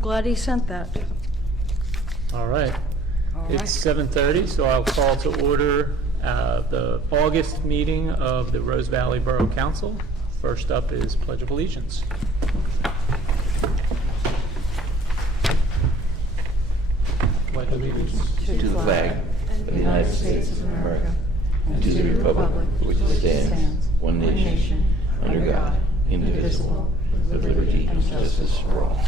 Glad he sent that. All right. All It's right. 7:30, so I'll call to order the August meeting of the Rose Valley Borough Council. First up is Pledge of Allegiance. Pledge allegiance. To the flag of the United States of America and to the republic for which it stands, one nation, under God, indivisible, with liberty and justice for all.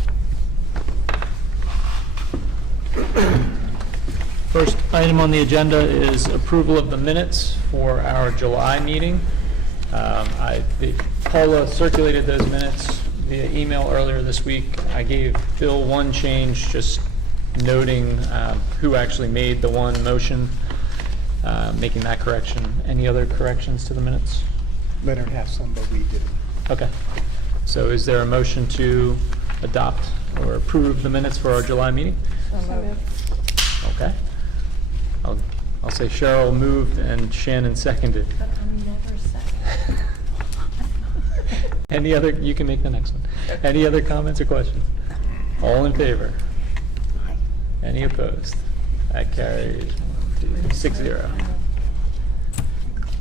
First item on the agenda is approval of the minutes for our July meeting. Paula circulated those minutes via email earlier this week. I gave Bill one change, just noting who actually made the one motion, making that correction. Any other corrections to the minutes? Leonard has some, but we didn't. Okay. So is there a motion to adopt or approve the minutes for our July meeting? Okay. I'll say Cheryl moved and Shannon seconded. But I'm never second. Any other, you can make the next one. Any other comments or questions? All in favor? Any opposed? That carries 6-0.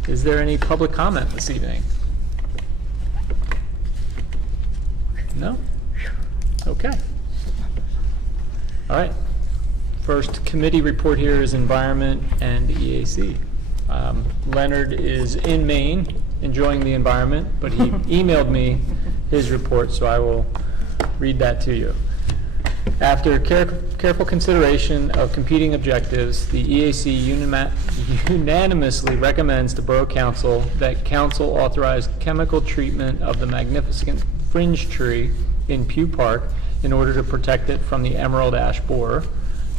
Is there any public comment this evening? No? Okay. All right. First committee report here is Environment and EAC. Leonard is in Maine, enjoying the environment, but he emailed me his report, so I will read that to you. After careful consideration of competing objectives, the EAC unanimously recommends to Borough Council that Council authorize chemical treatment of the magnificent fringe tree in Pew Park in order to protect it from the emerald ash borer.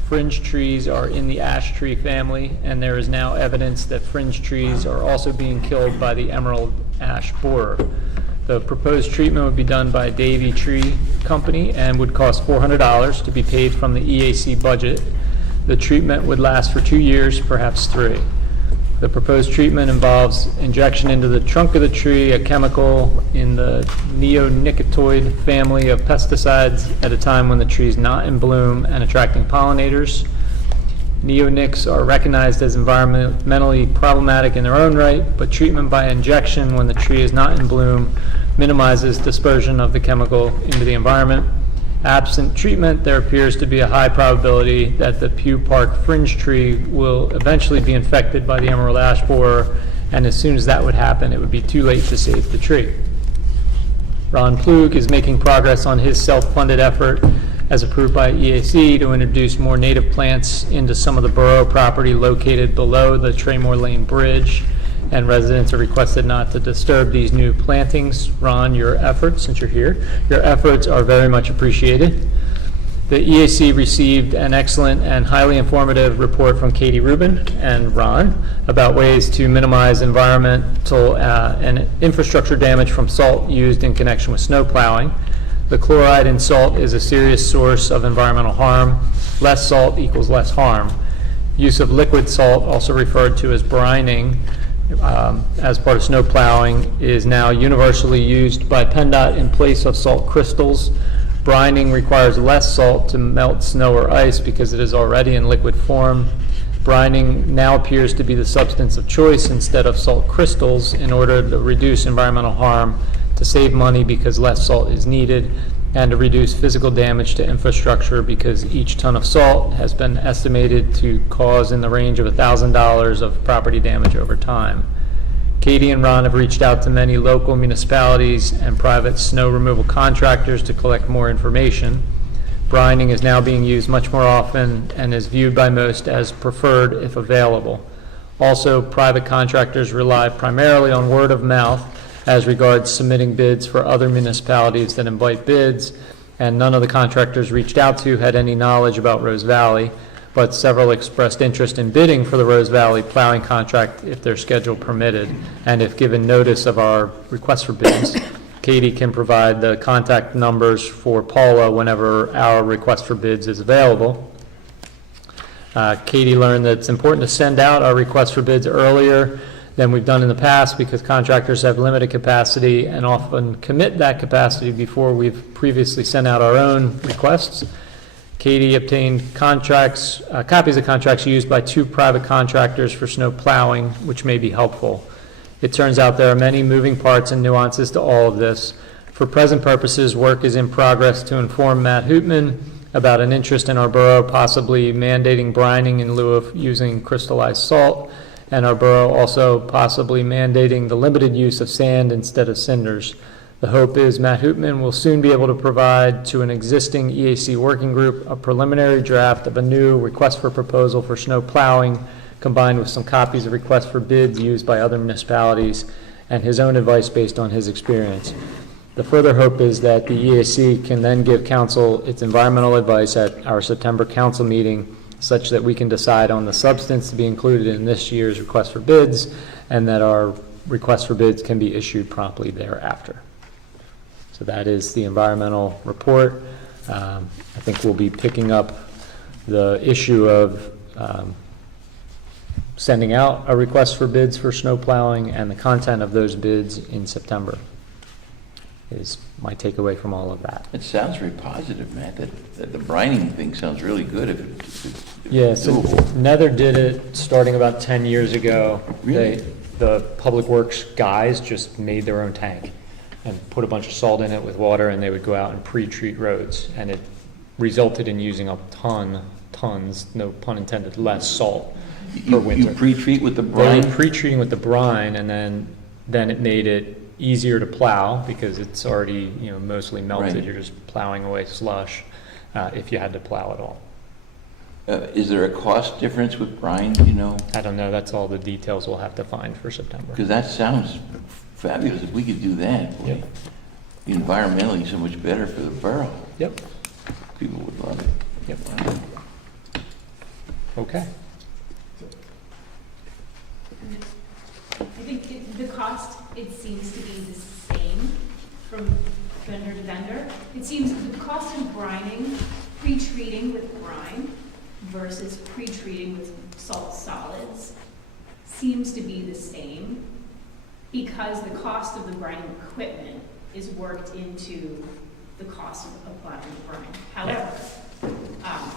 Fringe trees are in the ash tree family, and there is now evidence that fringe trees are also being killed by the emerald ash borer. The proposed treatment would be done by Davy Tree Company and would cost $400 to be paid from the EAC budget. The treatment would last for 2 years, perhaps 3. The proposed treatment involves injection into the trunk of the tree, a chemical in the neonicotinoid family of pesticides at a time when the tree is not in bloom and attracting pollinators. Neonics are recognized as environmentally problematic in their own right, but treatment by injection when the tree is not in bloom minimizes dispersion of the chemical into the environment. Absent treatment, there appears to be a high probability that the Pew Park fringe tree will eventually be infected by the emerald ash borer, and as soon as that would happen, it would be too late to save the tree. Ron Plug is making progress on his self-funded effort as approved by EAC to introduce more native plants into some of the borough property located below the Traymore Lane Bridge, and residents are requested not to disturb these new plantings. Ron, your efforts, since you're here, your efforts are very much appreciated. The EAC received an excellent and highly informative report from Katie Rubin and Ron about ways to minimize environmental and infrastructure damage from salt used in connection with snow plowing. The chloride in salt is a serious source of environmental harm. Less salt equals less harm. Use of liquid salt, also referred to as brining, as part of snow plowing, is now universally used by PennDOT in place of salt crystals. Brining requires less salt to melt snow or ice because it is already in liquid form. Brining now appears to be the substance of choice instead of salt crystals in order to reduce environmental harm, to save money because less salt is needed, and to reduce physical damage to infrastructure because each ton of salt has been estimated to cause in the range of $1,000 of property damage over time. Katie and Ron have reached out to many local municipalities and private snow removal contractors to collect more information. Brining is now being used much more often and is viewed by most as preferred if available. Also, private contractors rely primarily on word of mouth as regards submitting bids for other municipalities that invite bids, and none of the contractors reached out to had any knowledge about Rose Valley, but several expressed interest in bidding for the Rose Valley plowing contract if their schedule permitted, and if given notice of our request for bids. Katie can provide the contact numbers for Paula whenever our request for bids is available. Katie learned that it's important to send out our request for bids earlier than we've done in the past because contractors have limited capacity and often commit that capacity before we've previously sent out our own requests. Katie obtained contracts, copies of contracts used by 2 private contractors for snow plowing, which may be helpful. It turns out there are many moving parts and nuances to all of this. For present purposes, work is in progress to inform Matt Hootman about an interest in our borough possibly mandating brining in lieu of using crystallized salt, and our borough also possibly mandating the limited use of sand instead of cinders. The hope is Matt Hootman will soon be able to provide to an existing EAC working group a preliminary draft of a new request for proposal for snow plowing, combined with some copies of requests for bids used by other municipalities and his own advice based on his experience. The further hope is that the EAC can then give council its environmental advice at our September council meeting, such that we can decide on the substance to be included in this year's request for bids, and that our request for bids can be issued promptly thereafter. So that is the environmental report. I think we'll be picking up the issue of sending out a request for bids for snow plowing and the content of those bids in September is my takeaway from all of that. It sounds very positive, Matt. That the brining thing sounds really good if it's Yeah, so doable. Nether did it starting about 10 years ago. Really? The Public Works guys just made their own tank and put a bunch of salt in it with water, and they would go out and pre-treat roads, and it resulted in using a tons, no pun intended, less salt per winter. You pre-treat with the They brine? were pre-treating with the brine, and then it made it easier to plow because it's already, mostly melted. Right. You're just plowing away slush if you had to plow at all. Is there a cost difference with brine, I don't know. That's all the details we'll have to find for September. Because that sounds fabulous. If we could do that, boy, Yep. environmentally so much better for the borough. Yep. People would love it. Yep. Wow. Okay. I think the cost, it seems to be the same from vendor to vendor. It seems the cost of brining, pre-treating with brine versus pre-treating with salt solids seems to be the same because the cost of the brining equipment is worked into the cost of applying the brine. However,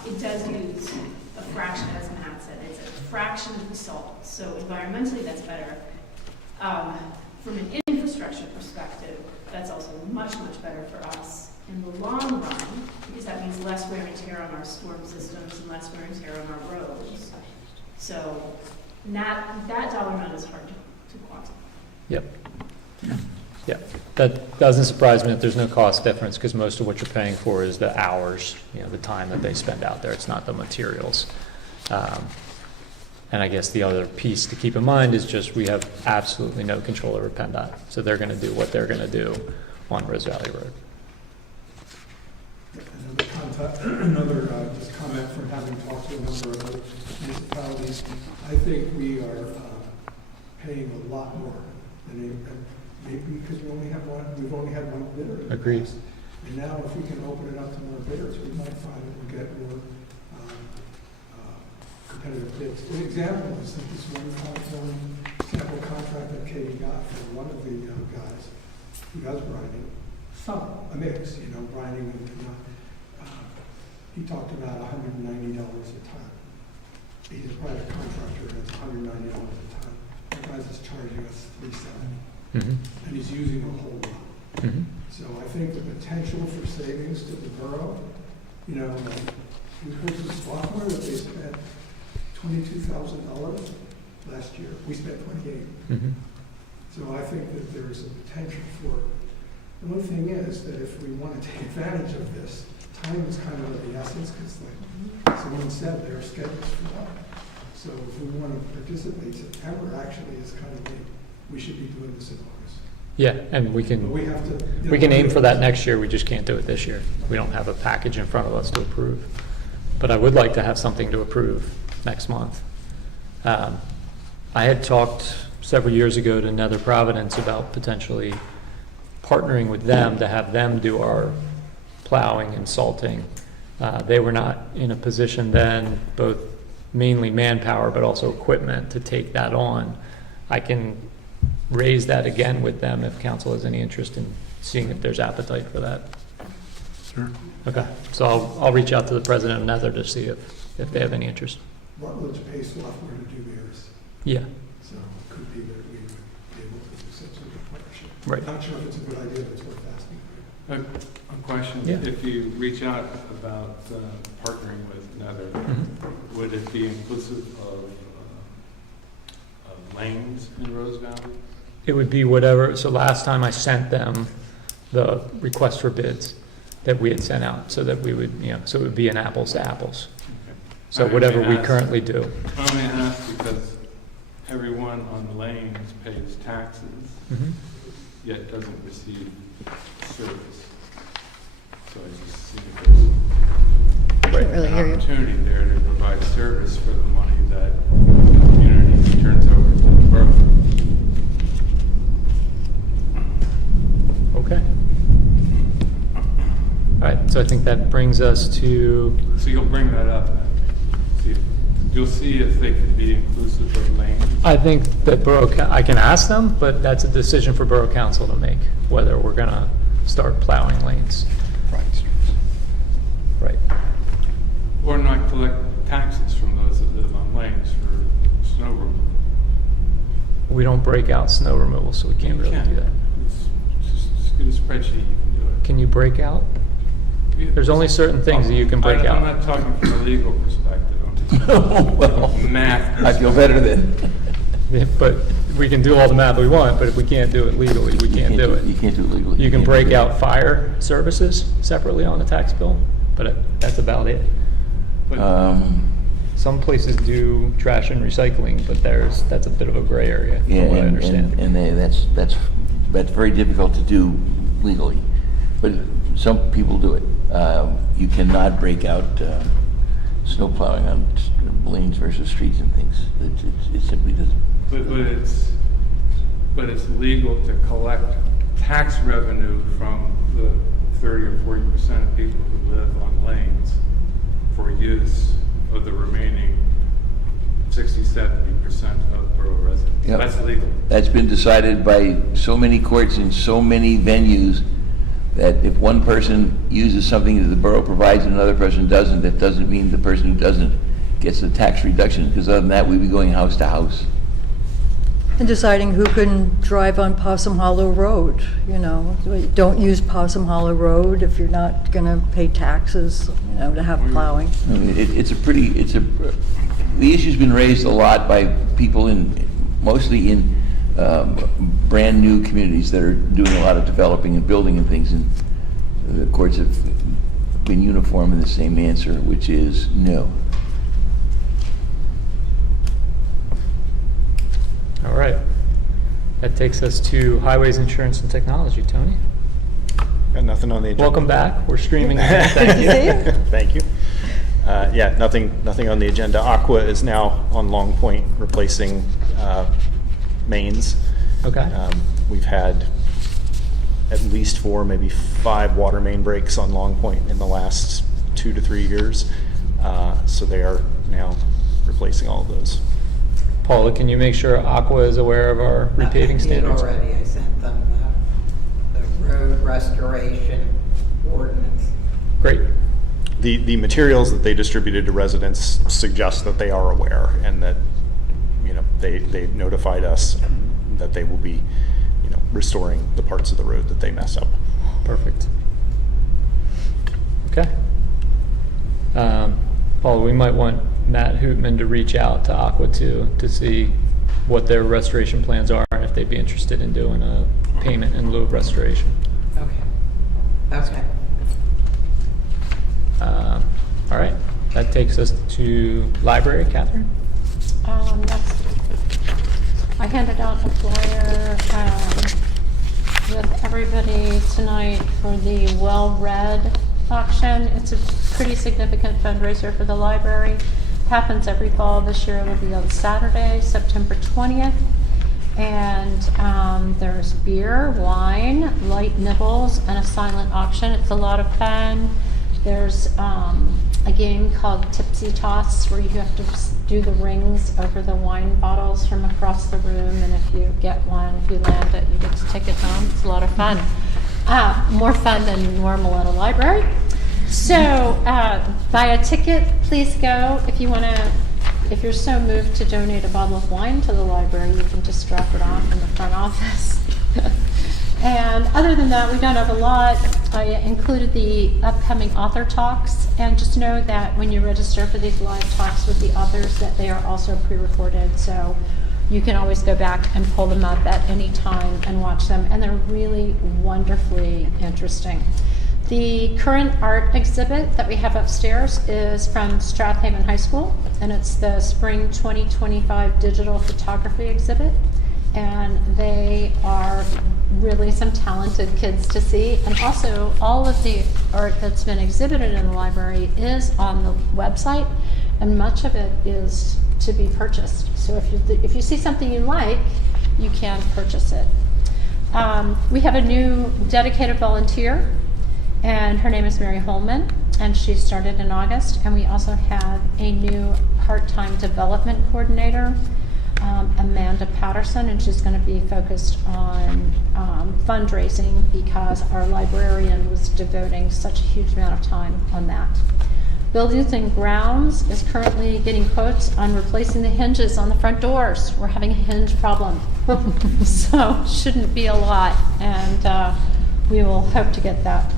it does use a fraction, as Matt said, it's a fraction of the salt. So environmentally, that's better. From an infrastructure perspective, that's also much better for us in the long run, because that means less wear and tear on our storm systems and less wear and tear on our roads. So that dollar amount is hard to quantify. Yep. Yeah, that doesn't surprise me that there's no cost difference because most of what you're paying for is the hours, the time that they spend out there. It's not the materials. And I guess the other piece to keep in mind is just we have absolutely no control over PennDOT. So they're going to do what they're going to do on Rose Valley Road. Another just comment from having talked to a number of other municipalities. I think we are paying a lot more than maybe because we've only had one bidder in the Agreed. past. And now if we can open it up to more bidders, we might find that we get more competitive bids. An example is that this $1.5 million sample contract that Katie got from one of the guys who does brining, a mix, brining and he talked about $190 a ton. He's a private contractor and it's $190 a ton. The guy's just charging us $370, Mm-hmm. and he's using a whole lot. Mm-hmm. So I think the potential for savings to the borough, we heard some software that they spent $22,000 last year. We spent $28,000. Mm-hmm. So I think that there is a potential for it. The one thing is that if we want to take advantage of this, time is kind of the essence because like someone said, there are schedules for that. So if we want to participate, September actually is kind of late. We should be doing this in August. Yeah, and we But can we have to. we can aim for that next year. We just can't do it this year. We don't have a package in front of us to approve. But I would like to have something to approve next month. I had talked several years ago to Nether Providence about potentially partnering with them to have them do our plowing and salting. They were not in a position then, both mainly manpower but also equipment, to take that on. I can raise that again with them if council has any interest in seeing if there's appetite for that. Sure. Okay, so I'll reach out to the president of Nether to see if they have any interest. Rutledge pays software to do theirs, Yeah, so it could be that we would be able to do some sort of partnership. right. Not sure if it's a good idea, but it's worth asking. A question, Yeah. if you reach out about partnering with Nether, Mhm. would it be inclusive of lanes in Rose Valley? It would be whatever, so last time I sent them the request for bids that we had sent out, so that we would, so it would be an apples to apples. Okay. So I whatever only we ask- currently do. I only ask because everyone on the lanes pays taxes, Mhm. yet doesn't receive service. So I just see if there's Can't really hear an you. opportunity there to provide service for the money that the community turns over to the borough. Okay. All right, so I think that brings us to, So you'll bring that up then? You'll see if they can be inclusive of lanes? I think that I can ask them, but that's a decision for Borough Council to make, whether we're gonna start plowing lanes. Private streets. Right. Or not collect taxes from those that live on lanes for snow removal? We don't break out snow removal, so we can't You really can. do that. Just get a spreadsheet, you can do it. Can you break out? Yeah. There's only certain things that you can break I'm out. not talking from a legal perspective, I'm just Well, math. I feel better then. Yeah, but we can do all the math we want, but if we can't do it legally, we can't do You it. can't do it legally. You can can't break do it. out fire services separately on the tax bill, but that's about it. But Some places do trash and recycling, but that's a bit of a gray area, Yeah, from what I and, understand. that's very difficult to do legally, but some people do it. You cannot break out snow plowing on lanes versus streets and things. It simply doesn't. but it's legal to collect tax revenue from the 30 or 40% of people who live on lanes for use of the remaining 60-70% of borough residents. Yep. That's legal. That's been decided by so many courts in so many venues that if one person uses something that the borough provides and another person doesn't, that doesn't mean the person who doesn't gets the tax reduction, because other than that, we'd be going house to house. And deciding who can drive on Possum Hollow Road, Don't use Possum Hollow Road if you're not going to pay taxes, to have plowing. I mean, the issue's been raised a lot by people mostly in brand new communities that are doing a lot of developing and building and things, and the courts have been uniform in the same answer, which is no. All right. That takes us to highways, insurance, and technology. Tony? Got nothing on the agenda. Welcome back. We're streaming. Thank you. Good to see you. Thank you. Yeah, nothing on the agenda. Aqua is now on Long Point replacing mains. Okay. We've had at least 4, maybe 5 water main breaks on Long Point in the last 2 to 3 years. So they are now replacing all of those. Paula, can you make sure Aqua is aware of our repaving standards? Already, I sent them the road restoration ordinance. Great. The materials that they distributed to residents suggest that they are aware, and that they notified us that they will be restoring the parts of the road that they mess up. Perfect. Okay. Paula, we might want Matt Hootman to reach out to Aqua too, to see what their restoration plans are and if they'd be interested in doing a payment in lieu of restoration. Okay. All right, that takes us to library. Catherine? Next, I handed out a flyer with everybody tonight for the well-read auction. It's a pretty significant fundraiser for the library. Happens every fall. This year it'll be on Saturday, September 20th. And there's beer, wine, light nibbles, and a silent auction. It's a lot of fun. There's a game called Tipsy Toss, where you have to do the rings over the wine bottles from across the room, and if you get one, if you land it, you get to take it home. It's a lot of fun. More fun than normal at a library. So buy a ticket, please go. If you're so moved to donate a bottle of wine to the library, you can just drop it off in the front office. And other than that, we don't have a lot. I included the upcoming author talks, and just know that when you register for these live talks with the authors, that they are also pre-recorded, so you can always go back and pull them up at any time and watch them, and they're really wonderfully interesting. The current art exhibit that we have upstairs is from Strathaven High School, and it's the Spring 2025 Digital Photography exhibit. And they are really some talented kids to see. And also, all of the art that's been exhibited in the library is on the website, and much of it is to be purchased. So if you see something you like, you can purchase it. We have a new dedicated volunteer, and her name is Mary Holman, and she started in August. And we also have a new part-time development coordinator, Amanda Patterson, and she's going to be focused on fundraising, because our librarian was devoting such a huge amount of time on that. Buildings and Grounds is currently getting quotes on replacing the hinges on the front doors. We're having a hinge problem, so shouldn't be a lot, and we will hope to get that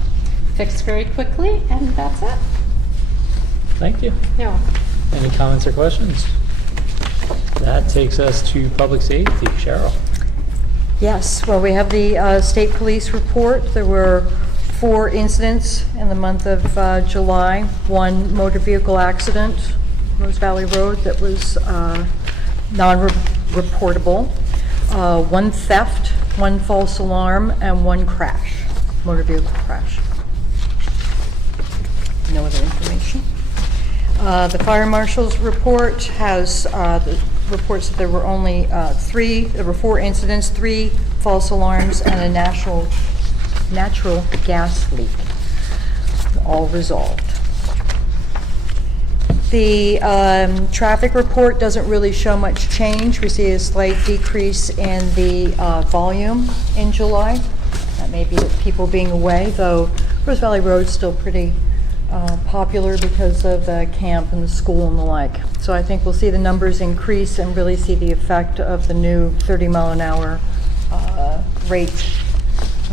fixed very quickly, and that's it. Thank you. Yeah. Any comments or questions? That takes us to public safety. Cheryl. Yes, well, we have the state police report. There were 4 incidents in the month of July. 1 motor vehicle accident, Rose Valley Road, that was non-reportable. 1 theft, 1 false alarm, and 1 crash, motor vehicle crash. No other information. The fire marshal's report has reports that there were only there were 4 incidents, 3 false alarms, and a natural gas leak, all resolved. The traffic report doesn't really show much change. We see a slight decrease in the volume in July. That may be people being away, though Rose Valley Road's still pretty popular because of the camp and the school and the like. So I think we'll see the numbers increase and really see the effect of the new 30-mile-an-hour rate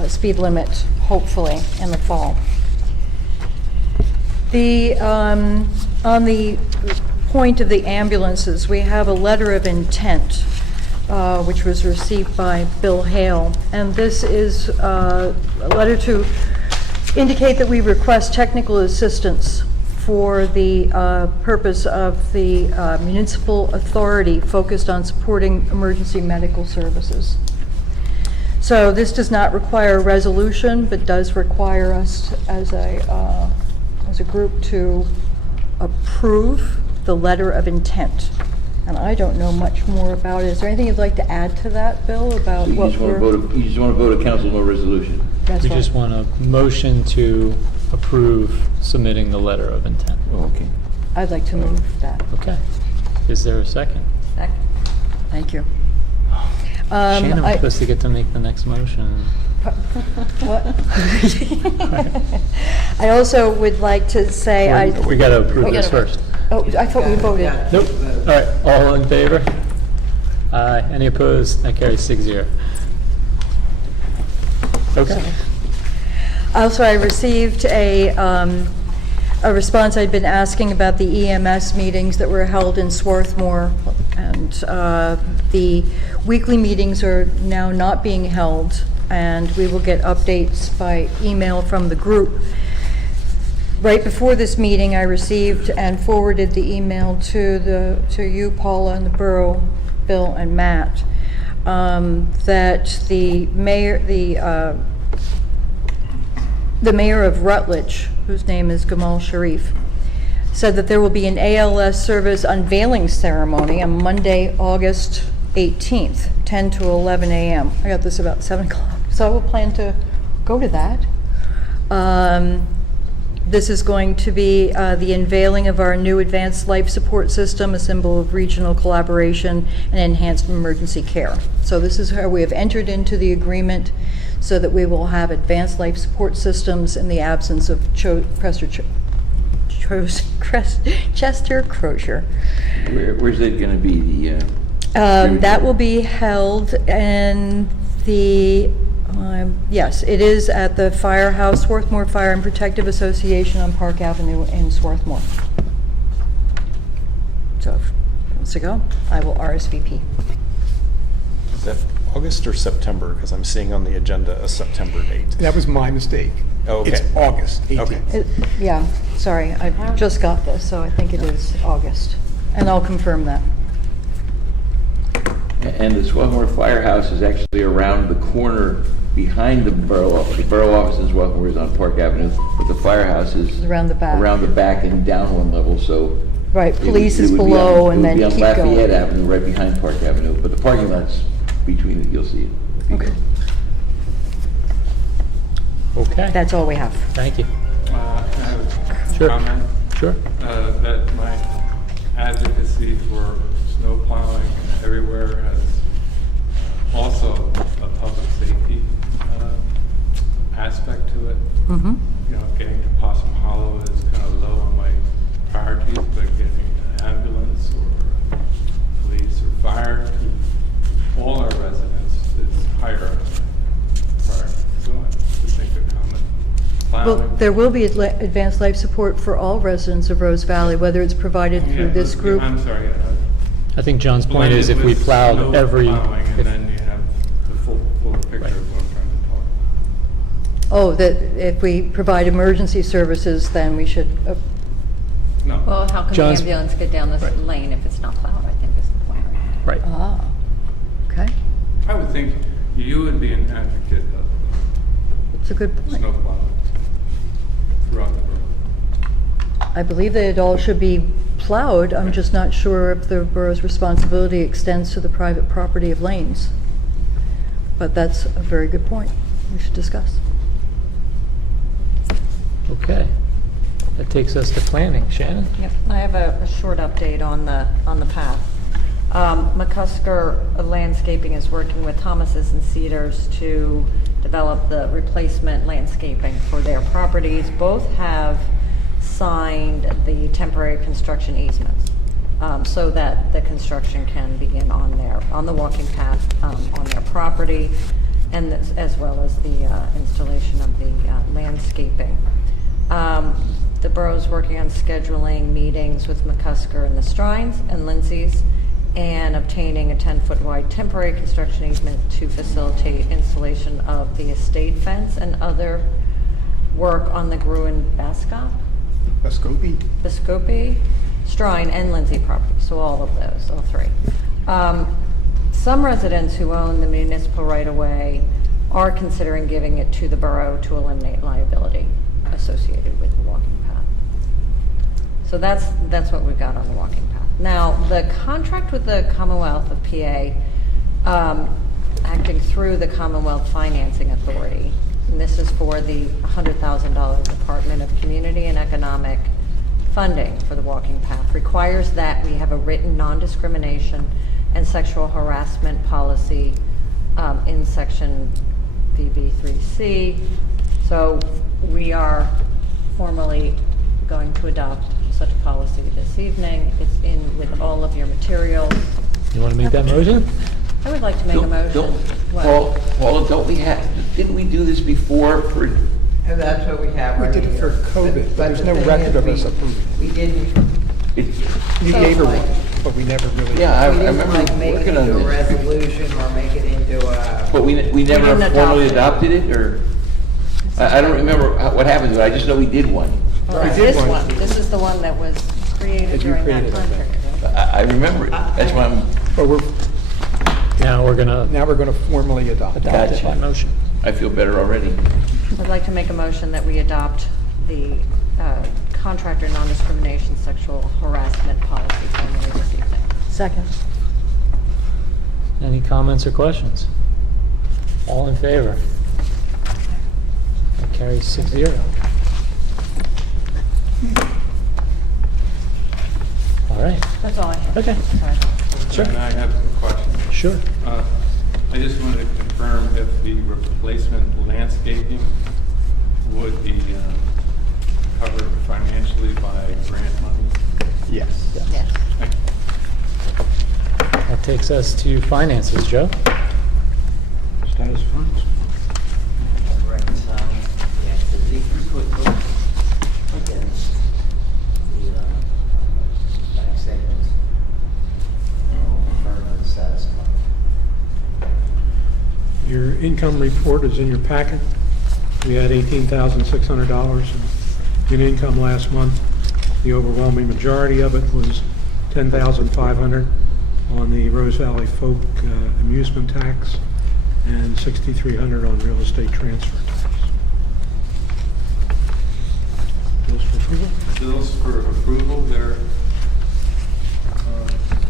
speed limit, hopefully, in the fall. On the point of the ambulances, we have a letter of intent, which was received by Bill Hale, and this is a letter to indicate that we request technical assistance for the purpose of the municipal authority focused on supporting emergency medical services. So this does not require a resolution, but does require us as a group to approve the letter of intent. And I don't know much more about it. Is there anything you'd like to add to that, Bill, about So what you just want to vote a council, no resolution? That's We right. just want a motion to approve submitting the letter of intent. Oh, okay. I'd like to move that. Okay. Is there a second? Thank you. Shannon was supposed to get to make the next motion. What? I also would like to say, We got to approve We this gotta- first. oh, I thought we voted. Nope. All right. All in favor? Aye. Any opposed? That carries 6-0. Okay. Also, I received a response. I'd been asking about the EMS meetings that were held in Swarthmore, and the weekly meetings are now not being held, and we will get updates by email from the group. Right before this meeting, I received and forwarded the email to you, Paula, and the Borough, Bill, and Matt, that the mayor of Rutledge, whose name is Gamal Sharif, said that there will be an ALS service unveiling ceremony on Monday, August 18th, 10 to 11 a.m. I got this about 7 o'clock, so I will plan to go to that. This is going to be the unveiling of our new advanced life support system, a symbol of regional collaboration and enhanced emergency care. So this is how we have entered into the agreement so that we will have advanced life support systems in the absence of Chester Crozier. Where's it gonna be, the, That will be held in the, yes, it is at the Firehouse, Swarthmore Fire and Protective Association on Park Avenue in Swarthmore. So, if it wants to go, I will RSVP. Is that August or September? Because I'm seeing on the agenda a September date. That was my mistake. Oh, okay. It's August 18th. Okay. Yeah, sorry, I just got this, so I think it is August. And I'll confirm that. and the Swarthmore Firehouse is actually around the corner behind the borough office. The borough office in Swarthmore is on Park Avenue, but the firehouse is Around the back. around the back and down one level, so. Right, it would- police it is would be below on- and then It keep would be on Lafayette going. Avenue, right behind Park Avenue, but the parking lot's between it, you'll see it. Okay. Okay, That's all we have. thank you. Can I have a Sure. comment? Sure. That my advocacy for snow plowing everywhere has also a public safety aspect to it. Mm-hmm. You know, getting to Possum Hollow is kind of low on my priorities, but getting an ambulance or police or fire to all our residents is higher on my priority. So I just make a comment. Well, Plowing. there will be advanced life support for all residents of Rose Valley, whether it's provided through Yeah, this group. I'm sorry. I think John's point is if we blended with plowed snow every, plowing, and if- then you have the full picture Right. of what I'm trying to talk Oh, that if we provide emergency services, then we should, about. No. Well, how can the John's- ambulance get down this Right. lane if it's not plowed, I think is the point. right. okay, I would think you would be an advocate of that's a good point. snow plowing throughout the borough. I believe that it all should be plowed. I'm just not sure if the borough's responsibility extends to the private property of lanes. But that's a very good point. We should discuss. Okay. That takes us to planning. Shannon? Yep, I have a short update on the path. McCusker Landscaping is working with Thomas's and Cedars to develop the replacement landscaping for their properties. Both have signed the temporary construction easements, so that the construction can begin on the walking path, on their property, and as well as the installation of the landscaping. The borough's working on scheduling meetings with McCusker and the Strines and Lindsay's and obtaining a 10-foot wide temporary construction easement to facilitate installation of the estate fence and other work on the Gruen Biscopi, Strine, and Lindsay property, so all of those, all three. Some residents who own the municipal right-of-way are considering giving it to the borough to eliminate liability associated with the walking path. So that's what we've got on the walking path. Now, the contract with the Commonwealth of PA, acting through the Commonwealth Financing Authority, and this is for the $100,000 Department of Community and Economic funding for the walking path, requires that we have a written non-discrimination and sexual harassment policy in section VB3C. So we are formally going to adopt such a policy this evening. It's in with all of your materials. You want to make that motion? I would like to make a motion. What? Paul, don't we have, didn't we do this before for, And that's what we have We right did it for here. COVID, but there's the no thing record is of us we- approving. We didn't, We So, gave her like- one, but we never really. yeah, I we didn't remember like make it working on into a this. resolution or make it into a. But we never didn't adopt formally it. adopted it, or? I don't remember what happened to it, I just know we did one. Well, We it's did this one. one. This is the one that was created That you during that created, I time think. period. I remember it, that's why I'm, But Now we're gonna now we're going to formally adopt it. adopt it by Gotcha. motion. I feel better already. I'd like to make a motion that we adopt the contractor non-discrimination sexual harassment policy formally this evening. Second. Any comments or questions? All in favor? That carries 6-0. All right, That's all I have. okay, Sorry. sure, And I have a question. sure. I just wanted to confirm if the replacement landscaping would be covered financially by grant money? Yes. Yes. Thank you. That takes us to finances, Joe. Status funds. Reconcile, yeah, the decrease against the bank statements, referring to the status fund. Your income report is in your packet. We had $18,600 in income last month. The overwhelming majority of it was $10,500 on the Rose Valley Folk amusement tax and $6,300 on real estate transfer tax. Bills for approval? Bills for approval, they're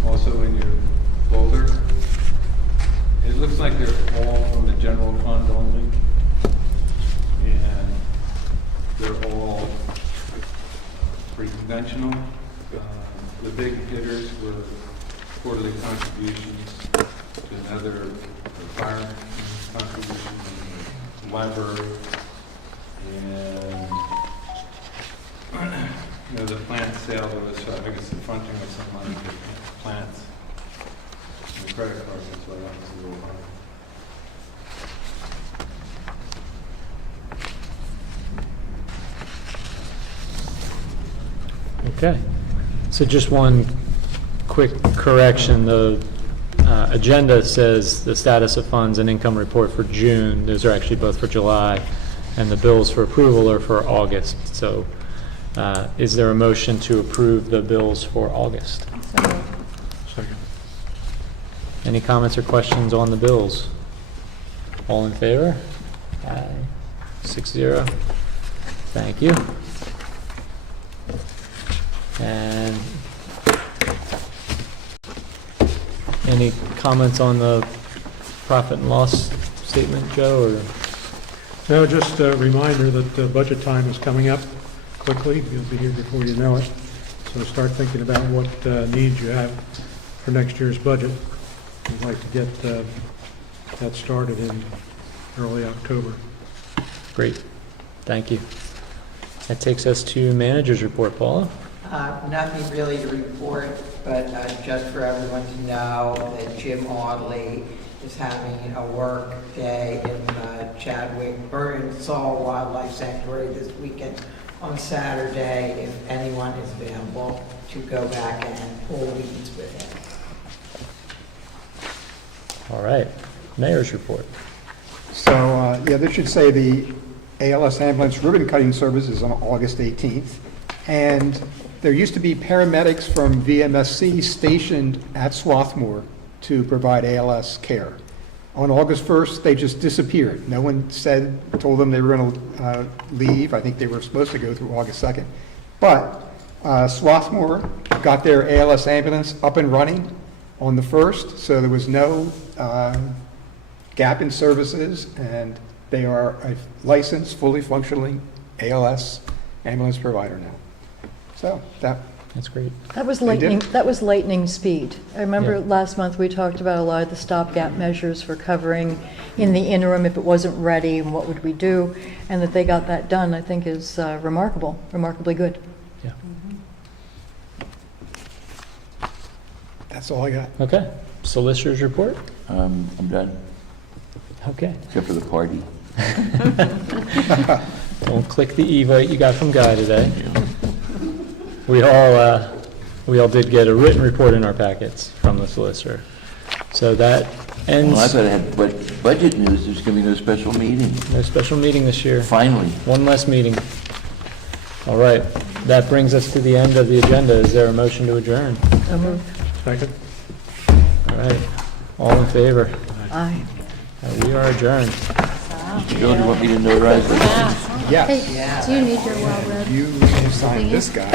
also in your folder. It looks like they're all from the general fund only. And they're all pretty conventional. The big hitters were quarterly contributions to another fire contribution in the library. And, you know, the plant sale, there was, I guess, the fronting of some money to plants. And the credit cards, that's why that was a little high. Okay, so just one quick correction, the agenda says the status of funds and income report for June, those are actually both for July, and the bills for approval are for August. So is there a motion to approve the bills for August? Second. Any comments or questions on the bills? All in favor? Aye. 6-0. Thank you. And any comments on the profit and loss statement, Joe, or? No, just a reminder that budget time is coming up quickly. You'll be here before you know it. So start thinking about what needs you have for next year's budget. We'd like to get that started in early October. Great, thank you. That takes us to manager's report, Paula. Nothing really to report, but just for everyone to know that Jim Audley is having a work day in Chadwick Burnsall Wildlife Sanctuary this weekend on Saturday, if anyone is available to go back and pull weeds with him. All right, mayor's report. So, yeah, this should say the ALS ambulance ribbon cutting service is on August 18th. And there used to be paramedics from VMSC stationed at Swarthmore to provide ALS care. On August 1st, they just disappeared. No one told them they were going to leave. I think they were supposed to go through August 2nd. But Swarthmore got their ALS ambulance up and running on the 1st, so there was no gap in services, and they are a licensed, fully functioning ALS ambulance provider now. So That's great. That was They did. lightning speed. I remember Yeah. last month, we talked about a lot of the stopgap measures for covering in the interim if it wasn't ready, and what would we do, and that they got that done, I think is remarkably good. Yeah. that's all I got. Okay, solicitor's report? I'm done, Okay. except for the party. Don't click the e-vote you got from Guy today. We all did get a written report in our packets from the solicitor. So that ends. Well, I thought I had budget news, there's going to be no special meeting, No special meeting this year. finally. One less meeting. All right, that brings us to the end of the agenda. Is there a motion to adjourn? So moved. Second? All right, all in favor? Aye. We are adjourned. Joe, do you want me to notarize this? Yeah. Yes, Hey, do you need your well read? you sign this guy.